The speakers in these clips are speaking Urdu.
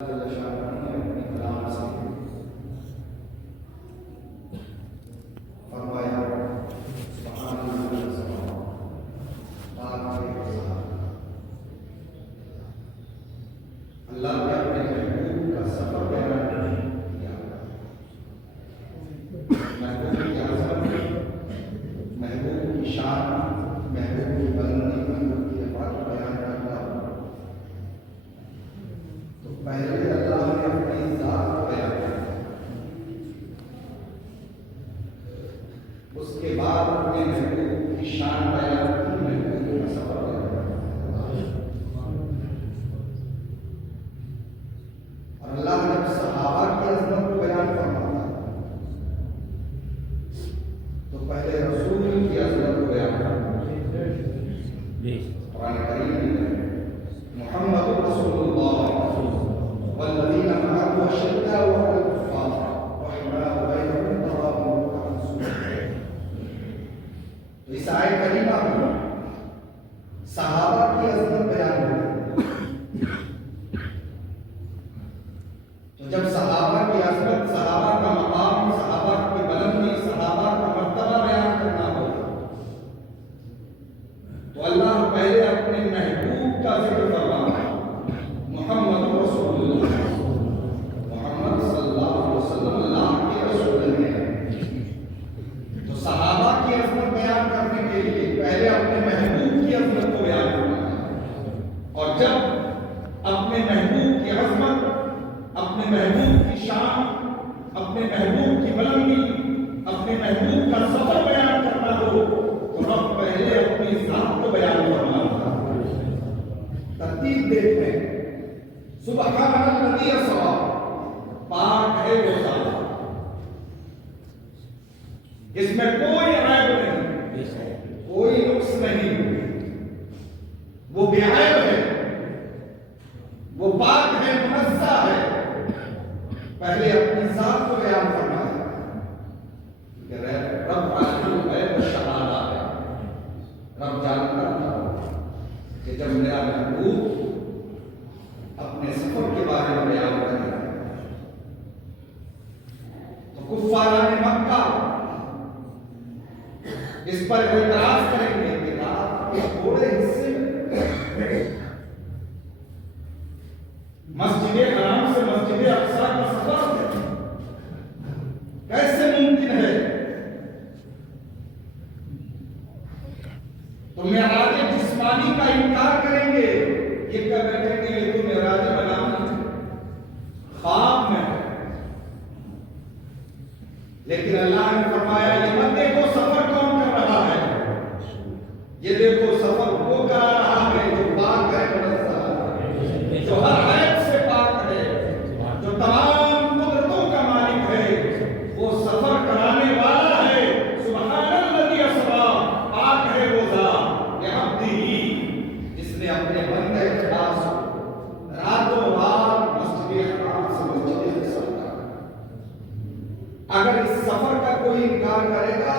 اپنے کلام سے فرمایا سبحان اللہ نے اپنے محبوب کا سفر بیان کیا، محبوب کی عظمت، محبوب کی شان، محبوب کی بلندی، محبوب کی عبادت بیان کرتا ہوں تو پہلے اللہ نے اپنی ذات کو بیان کیا، اس کے بعد اپنے محبوب کی شان بیان کی، محبوب کا سفر بیان اور اللہ نے صحابہ کی عظمت کو بیان فرمایا تو پہلے رسول کی عظمت کو بیان فرمایا۔ قرآن کریم میں محمد رسول اللہ والذین معه اشداء على الكفار رحماء بینهم تراهم رکعا سجدا، تو اس آیت کریمہ میں صحابہ کی عظمت بیان ہوئی۔ تو جب صحابہ کی عظمت، صحابہ کا مقام، صحابہ کی بلندی، صحابہ کا مرتبہ بیان کرنا ہو تو اللہ پہلے اپنے محبوب کا ذکر فرماتا محمد رسول اللہ، محمد صلی اللہ علیہ وسلم اللہ کے رسول ہیں۔ تو صحابہ کی عظمت بیان کرنے کے لیے پہلے اپنے محبوب کی عظمت کو بیان کرنا، اور جب اپنے محبوب کی عظمت، اپنے محبوب کی شان، اپنے محبوب کی بلندی، اپنے محبوب کا سفر بیان کرنا ہو تو رب پہلے اپنی ذات کو بیان کرنا ہوگا۔ ترتیب دیکھیں، سبحان الذی اسریٰ، پاک ہے وہ ذات، اس میں کوئی عیب نہیں، کوئی نقص نہیں، وہ بے عیب ہے، وہ پاک ہے، منزہ ہے۔ پہلے اپنی ذات کو بیان فرمایا کہ رب عالم الغیب والشہادہ ہے، رب جانتا تھا کہ جب میرا محبوب اپنے سفر کے بارے میں بیان کرے تو کفاران مکہ اس پر اعتراض کریں گے کہ رات کے تھوڑے حصے میں مسجد حرام سے مسجد اقصی کا سفر کیسے ممکن ہے؟ تو معراج جسمانی کا انکار کریں گے، یہ کہہ بیٹھیں گے یہ تو معراج بنانا خواب میں ہے۔ لیکن اللہ نے فرمایا یہ مت دیکھو سفر کون کر رہا ہے، یہ دیکھو سفر وہ کرا رہا ہے جو پاک ہے، جو ہر عیب سے پاک ہے، جو تمام قدرتوں کا مالک ہے، وہ سفر کرانے والا ہے۔ سبحان الذی اسریٰ، پاک ہے وہ ذات بعبدہ، جس نے اپنے بندے خاص راتوں رات مسجد حرام سے مسجد اقصی تک۔ اگر اس سفر کا کوئی انکار کرے گا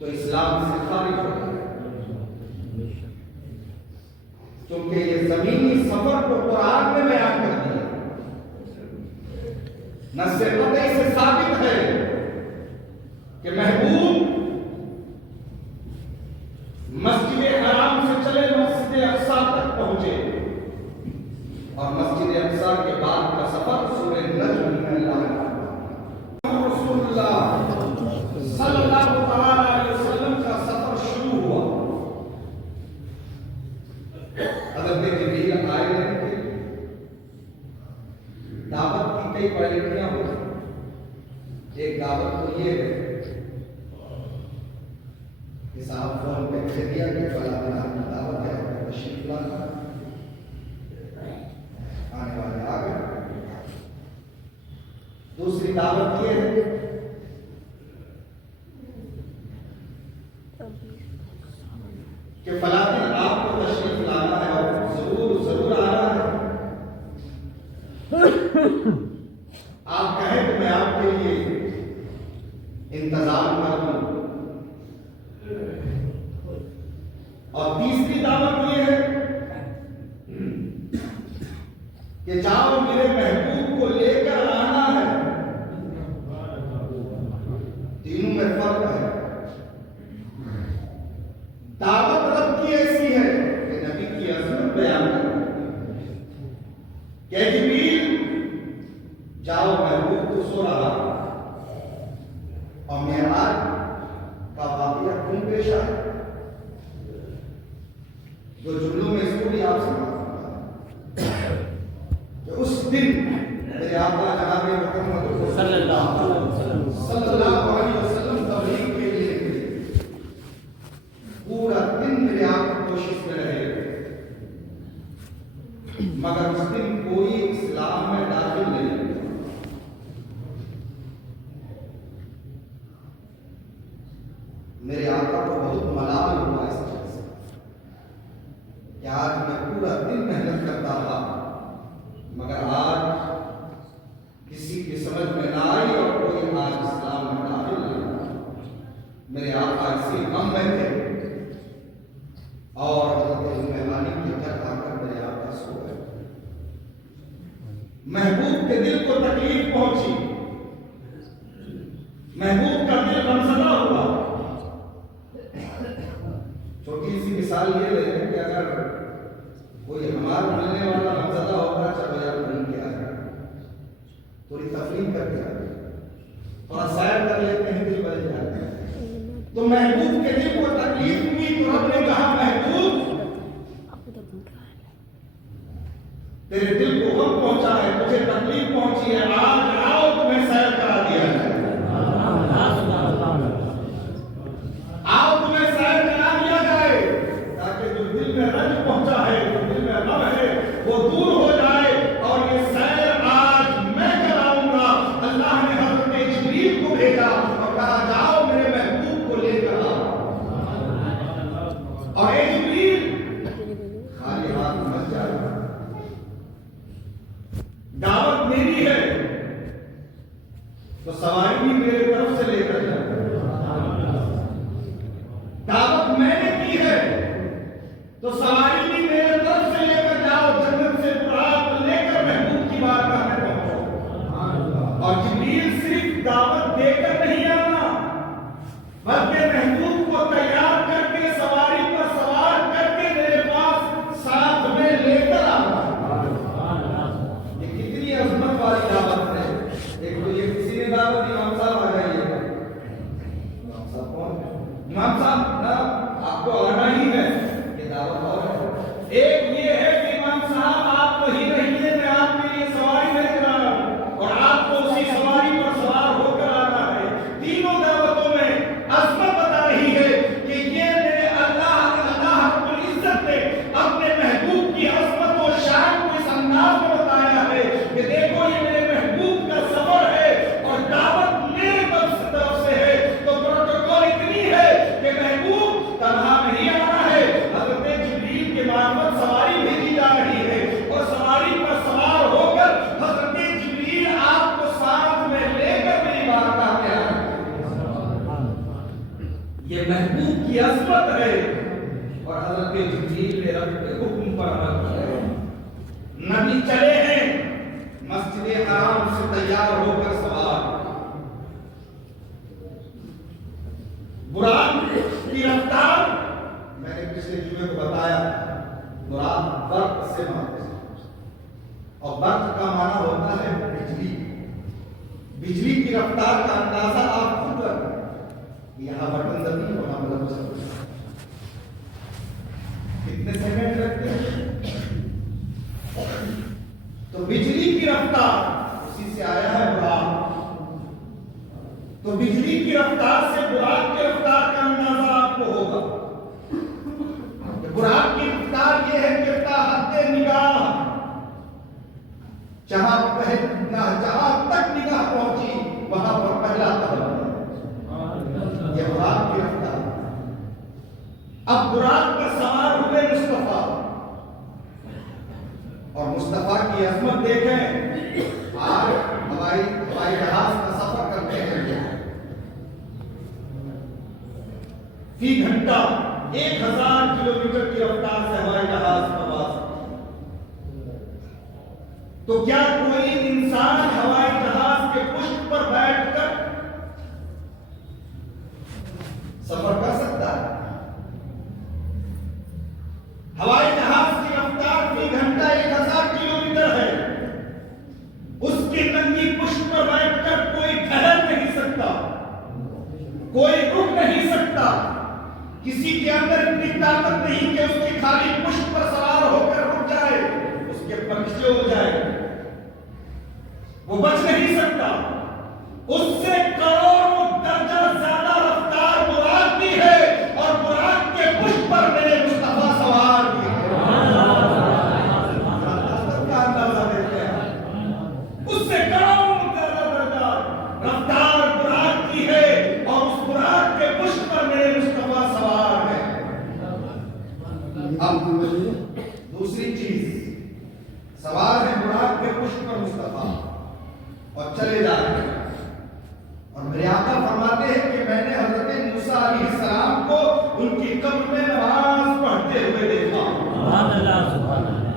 تو اسلام سے خارج ہو جائے گا، کیونکہ یہ زمینی سفر کو قرآن میں بیان کر دیا، نص قطعی سے ثابت ہے کہ محبوب مسجد حرام سے چلے مسجد اقصی تک پہنچے، اور مسجد اقصی کے بعد کا سفر سورہ نجم میں اللہ رسول اللہ صلی اللہ علیہ وسلم کا سفر شروع ہوا۔ حضرت جبریل آئے رہے تھے، دعوت کی کئی کوالٹیاں ہوتی، ایک دعوت تو یہ ہے کہ صاحب فون پہ کہہ دیا کہ فلاں کی دعوت ہے، تشریف لانا، آنے والے آ گئے۔ دوسری دعوت یہ ہے کہ فلاں دن آپ کو تشریف لانا ہے اور ضرور آنا ہے، آپ کہیں تو میں آپ کے لیے انتظام کر دوں۔ اور تیسری دعوت یہ ہے کہ جاؤ میرے محبوب کو لے کر آنا ہے. تینوں میں فرق ہے. دعوت رب کی ایسی ہے کہ نبی کی عظمت بیان کرنا کہ جبریل جاؤ محبوب کو سو رہا اور معراج کا واقعہ کیوں پیش آیا. دو جملوں میں اس کو بھی آپ سے کہ اس دن میرے آقا جناب محمد صلی اللہ علیہ وسلم تبلیغ کے لیے پورا دن میرے آقا کوشش میں رہے مگر اس دن کوئی اسلام میں داخل نہیں. میرے آقا کو بہت ملال ہوا اس چیز سے کہ آج میں پورا دن محنت کرتا تھا مگر آج کسی کی سمجھ میں نہ آئی اور کوئی آج اسلام میں داخل نہیں. میرے آقا اسی غم میں تھے اور مہمانی کے گھر آ کر میرے آقا سو گئے. محبوب کے دل کو تکلیف پہنچی. محبوب کا دل غمزدہ ہوا. چھوٹی سی مثال یہ لے لیں کہ اگر کوئی ہمارا ملنے والا غمزدہ ہوگا چلو یار گھوم کے آ جائے تھوڑی تفریح کر کے آ جائے تھوڑا سیر کر لیتے ہیں دل بن جاتے ہیں. تو محبوب کے دل کو تکلیف ہوئی تو رب نے کہا محبوب تیرے دل کو غم پہنچا ہے تجھے تکلیف پہنچی ہے آج آؤ تمہیں سیر کرا دیا جائے. آؤ تمہیں سیر کرا دیا جائے تاکہ جو دل میں رنج پہنچا ہے جو دل میں غم ہے وہ دور ہو جائے اور یہ سیر آج میں کراؤں گا. اللہ نے حضرت جبریل کو بھیجا اور کہا جاؤ میرے محبوب کو لے کر آؤ. اور اے جبریل خالی ہاتھ مت جاؤ. دعوت میری ہے تو سواری بھی میرے طرف سے لے کر جاؤ. دعوت میں نے کی ہے تو سواری بھی میرے طرف سے لے کر جاؤ. جنت سے براق لے کر محبوب کی بارگاہ میں پہنچو. اور جبریل صرف دعوت دے کر نہیں آنا بلکہ محبوب کو تیار کر کے سواری پر سوار کر کے میرے پاس ساتھ میں لے کر آنا. یہ کتنی عظمت والی دعوت ہے. ایک تو یہ کسی نے دعوت دی امام صاحب آ جائیے. امام صاحب کون ہے؟ امام صاحب آپ کو آنا ہی ہے یہ دعوت اور ہے. ایک یہ ہے کہ امام صاحب آپ وہی رہیے میں آپ کے لیے سواری لے کر آ رہا ہوں اور آپ کو اسی سواری پر سوار ہو کر آنا ہے. تینوں دعوتوں میں عظمت بتا رہی ہے کہ یہ میرے اللہ رب العزت نے اپنے محبوب کی عظمت و شان کو اس انداز میں بتایا ہے کہ دیکھو یہ میرے محبوب کا سفر ہے اور دعوت میرے طرف سے ہے. تو پروٹوکول اتنی ہے کہ محبوب تنہا نہیں آنا ہے. حضرت جبریل کے معرفت سواری بھیجی جا رہی ہے اور سواری پر سوار ہو کر حضرت جبریل آپ کو ساتھ میں لے کر میری بارگاہ میں آئے. یہ محبوب کی عظمت ہے اور حضرت جبریل نے رب کے حکم پر عمل کیا ہے. نبی چلے ہیں مسجد حرام سے تیار ہو کر سوار. براق کی رفتار میں نے پچھلے جمعے کو بتایا. براق برق سے مانتے اور برق کا معنی ہوتا ہے بجلی. بجلی کی رفتار کا اندازہ آپ خود کریں. یہاں بٹن دبی وہاں بلند چلتا ہے. کتنے سیکنڈ لگتے ہیں؟ تو بجلی کی رفتار اسی سے آیا ہے براق. تو بجلی کی رفتار سے براق کی رفتار کا اندازہ آپ کو ہوگا. براق کی رفتار یہ ہے کہ حد نگاہ جہاں تک نگاہ پہنچی وہاں پر پہلا قدم ہے. یہ براق کی رفتار. اب براق پر سوار ہوئے مصطفیٰ اور مصطفیٰ کی عظمت دیکھیں. آج ہوائی جہاز کا سفر کرتے ہیں فی گھنٹہ 1000 کلومیٹر کی رفتار سے ہوائی جہاز پرواز. تو کیا کوئی انسان ہوائی جہاز کے پشت پر بیٹھ کر سفر کر سکتا ہے؟ ہوائی جہاز کی رفتار فی گھنٹہ 1000 کلومیٹر ہے. اس کی ننگی پشت پر بیٹھ کر کوئی ٹھہر نہیں سکتا، کوئی رک نہیں سکتا. کسی کے اندر اتنی طاقت نہیں کہ اس کی خالی پشت پر سوار ہو کر رک جائے، اس کے پنکھے ہو جائے، وہ بچ نہیں سکتا. اس سے کروڑوں درجہ زیادہ رفتار براق کی ہے، اور براق کے پشت پر میرے مصطفیٰ سوار کی ہے. کا اندازہ دیتے ہیں، اس سے کروڑوں زیادہ درجہ رفتار براق کی ہے، اور اس براق کے پشت پر میرے مصطفیٰ سوار ہے. اب دوسری چیز، سوار ہے براق کے پشت پر مصطفیٰ اور چلے جا رہے ہیں. اور میرے آقا فرماتے ہیں کہ میں نے حضرت موسیٰ علیہ السلام کو ان کی قبر میں نماز پڑھتے ہوئے دیکھا. سبحان اللہ سبحان اللہ.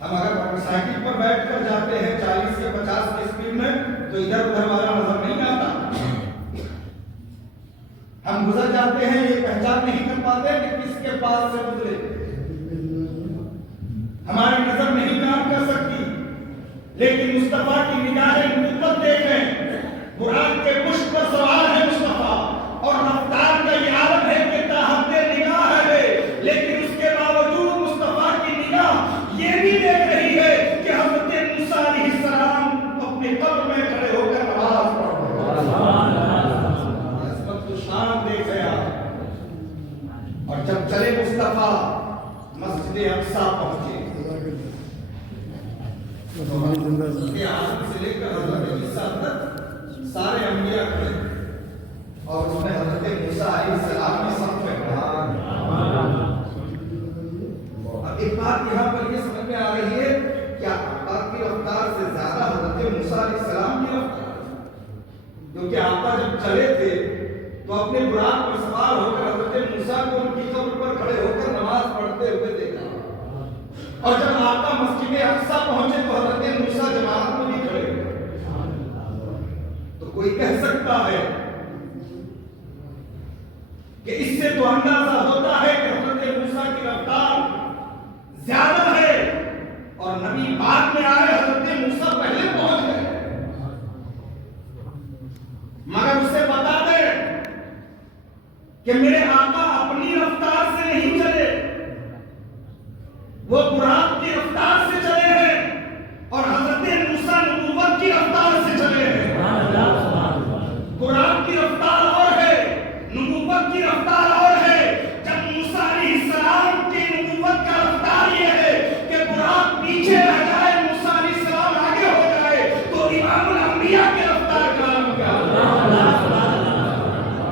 ہم اگر موٹر سائیکل پر بیٹھ کر جاتے ہیں 40 سے 50 کی سپیڈ میں تو ادھر ادھر والا نظر نہیں آتا. ہم گزر جاتے ہیں، یہ پہچان نہیں کر پاتے کہ کس کے پاس سے گزرے. ہماری نظر نہیں کام کر سکتی، لیکن مصطفیٰ کی نگاہ نبوت دیکھیں. براق کے پشت پر سوار ہے مصطفیٰ، اور رفتار کا یہ عالم ہے کہ تاحد نگاہ ہے، لیکن اس کے باوجود مصطفیٰ کی نگاہ یہ بھی دیکھ رہی ہے کہ حضرت موسیٰ علیہ السلام اپنے قبر میں کھڑے ہو کر نماز پڑھ رہے ہیں. عظمت و شان دیکھیں آپ. اور جب چلے مصطفیٰ مسجد اقصیٰ پہنچے، آدم سے لے کر حضرت عیسیٰ تک سارے انبیاء کھڑے، اور اس میں حضرت موسیٰ علیہ السلام کی صف میں کھڑا. اب ایک بات یہاں پر یہ سمجھ میں آ رہی ہے، کیا آقا کی رفتار سے زیادہ حضرت موسیٰ علیہ السلام کی رفتار؟ کیونکہ آقا جب چلے تھے تو اپنے براق پر سوار ہو کر حضرت موسیٰ کو ان کی قبر پر کھڑے ہو کر نماز پڑھتے ہوئے دیکھا. اور جب آقا مسجد اقصیٰ پہنچے تو حضرت موسیٰ جماعت میں بھی کھڑے. تو کوئی کہہ سکتا ہے کہ اس سے تو اندازہ ہوتا ہے کہ حضرت موسیٰ کی رفتار زیادہ ہے، اور نبی بعد میں آئے، حضرت موسیٰ پہلے پہنچ گئے. مگر اسے بتا دے کہ میرے آقا اپنی رفتار سے نہیں چلے، وہ براق کی رفتار سے چلے ہیں، اور حضرت موسیٰ نبوت کی رفتار سے چلے ہیں. براق کی رفتار اور ہے، نبوت کی رفتار اور ہے. جب موسیٰ علیہ السلام کی نبوت کا رفتار یہ ہے کہ براق پیچھے رہ جائے، موسیٰ علیہ السلام آگے ہو جائے، تو امام الانبیاء کی رفتار کا عالم کیا ہوگا؟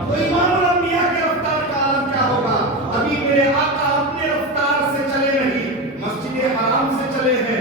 تو امام الانبیاء کی رفتار کا عالم کیا ہوگا؟ ابھی میرے آقا اپنے رفتار سے چلے نہیں، مسجد حرام سے چلے ہیں،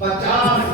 50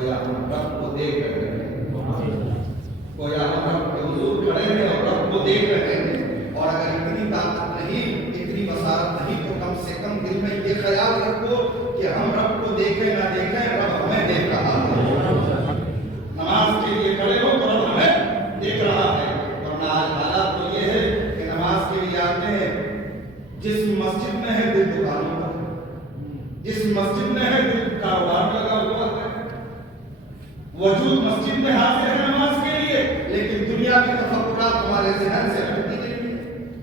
گویا ہم رب کو دیکھ رہے ہیں، گویا ہم رب کے حضور کھڑے ہیں اور رب کو دیکھ رہے ہیں۔ اور اگر اتنی طاقت نہیں، اتنی بصارت نہیں، تو کم سے کم دل میں یہ خیال رکھو کہ ہم رب کو دیکھیں نہ دیکھیں، رب ہمیں دیکھ رہا ہے۔ نماز کے لیے کھڑے ہو تو رب ہمیں دیکھ رہا ہے۔ ورنہ آج حالات تو یہ ہے کہ نماز کے لیے آتے ہیں، جس مسجد میں ہے دل دکانوں پر، جس مسجد میں ہے دل کاروبار لگا ہوا ہے، وجود مسجد میں حاضر ہے نماز کے لیے، لیکن دنیا کے تفکرات ہمارے ذہن سے ہٹتی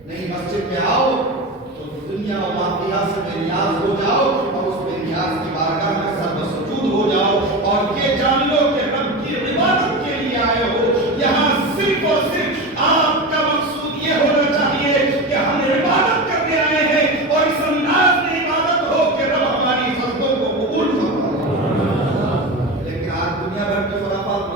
نہیں۔ مسجد میں آؤ تو دنیا و مادیات سے بے نیاز ہو جاؤ اور اس بے نیاز کی بارگاہ میں سر بسجود ہو جاؤ اور یہ جان لو کہ رب کی عبادت کے لیے آئے ہو۔ یہاں صرف اور صرف آپ کا مقصود یہ ہونا چاہیے کہ ہم عبادت کرنے آئے ہیں اور اس انداز میں عبادت ہو کہ رب ہماری سجدوں کو قبول فرمائے۔ لیکن آج دنیا بھر کے خرافات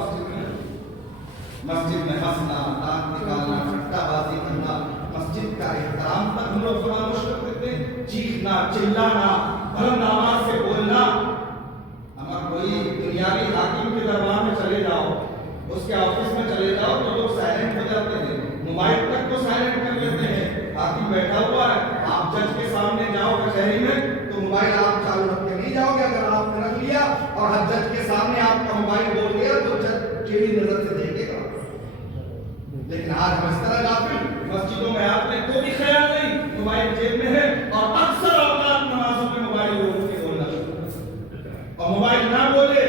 مسجد میں ہنسنا، دانت نکالنا، ٹھٹا بازی کرنا، مسجد کا احترام تک ہم لوگ فراموش کر دیتے ہیں، چیخنا، چلانا، بلند آواز سے بولنا۔ اگر کوئی دنیاوی حاکم کے دربار میں چلے جاؤ، اس کے آفس میں چلے جاؤ تو لوگ سائلنٹ ہو جاتے ہیں، موبائل تک کو سائلنٹ کر لیتے ہیں۔ حاکم بیٹھا ہوا ہے، آپ جج کے سامنے جاؤ کچہری میں تو موبائل آپ چالو رکھ کے نہیں جاؤ گے۔ اگر آپ نے رکھ لیا اور جج کے سامنے آپ کا موبائل بول گیا تو جج ٹیڑھی نظر سے دیکھے گا۔ لیکن آج ہم اس طرح غافل، مسجدوں میں آپ نے کوئی خیال نہیں، موبائل جیب میں ہے اور اکثر اوقات نمازوں میں موبائل لوگوں کے بولنا شروع، اور موبائل نہ بولے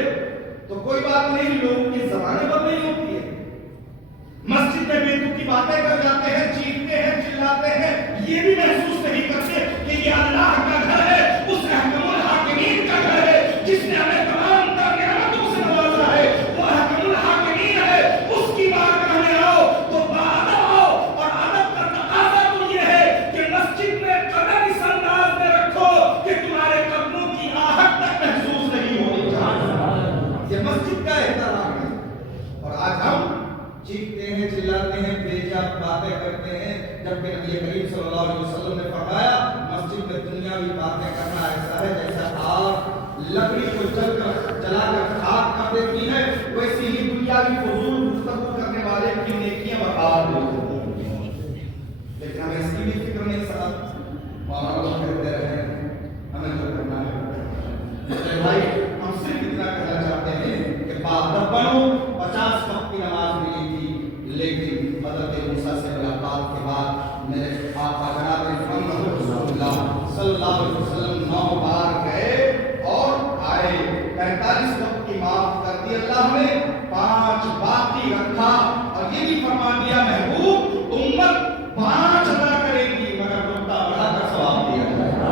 تو کوئی بات نہیں، لوگوں کی زبانیں بند نہیں ہوتی ہے۔ مسجد میں بے تکی باتیں کر جاتے ہیں، چیختے ہیں، چلاتے ہیں، یہ بھی محسوس نہیں کرتے کہ یہ اللہ کا گھر ہے، اس احکم الحاکمین کا گھر ہے جس نے ہمیں تمام نعمتوں سے نوازا ہے، وہ احکم الحاکمین ہے، اس کی بارگاہ میں آؤ تو باادب آؤ۔ اور ادب کا تقاضا تو یہ ہے کہ مسجد میں قدم اس انداز میں رکھو کہ تمہارے قدموں کی آہٹ تک محسوس نہیں ہونی چاہیے۔ یہ مسجد کا احترام ہے۔ اور آج ہم چیختے ہیں، چلاتے ہیں، بے جا باتیں کرتے ہیں، جبکہ نبی کریم صلی اللہ علیہ وسلم نے فرمایا مسجد میں دنیاوی باتیں کرنا ایسا ہے جیسا آگ لکڑی کو جلا کر خاک کر دیتی ہے، ویسی ہی دنیاوی فضول گفتگو کرنے والے کی نیکیاں برباد ہو جاتی ہیں۔ لیکن ہمیں اس کی بھی فکر نہیں صاحب، مولانا لوگ کہتے رہے ہمیں جو کرنا ہے۔ بھائی ہم صرف اتنا کہنا چاہتے ہیں کہ باادب بنو۔ 50 وقت کی نماز ملی تھی، لیکن حضرت موسیٰ سے ملاقات کے بعد میرے آقا جناب محمد رسول اللہ صلی اللہ علیہ وسلم 9 بار گئے اور آئے، 45 وقت کی معاف کر دی اللہ نے، 5 باقی رکھا اور یہ بھی فرما دیا محبوب امت 5 ادا کرے گی مگر نقطہ بڑھا کر ثواب دیا جائے گا،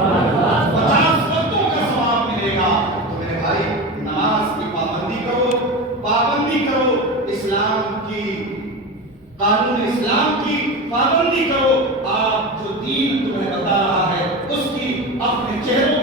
50 وقتوں کا ثواب ملے گا۔ تو میرے بھائی نماز کی پابندی کرو، اسلام کی قانون اسلام کی پابندی کرو۔ آپ جو دین تمہیں بتا رہا ہے اس کی اپنے چہروں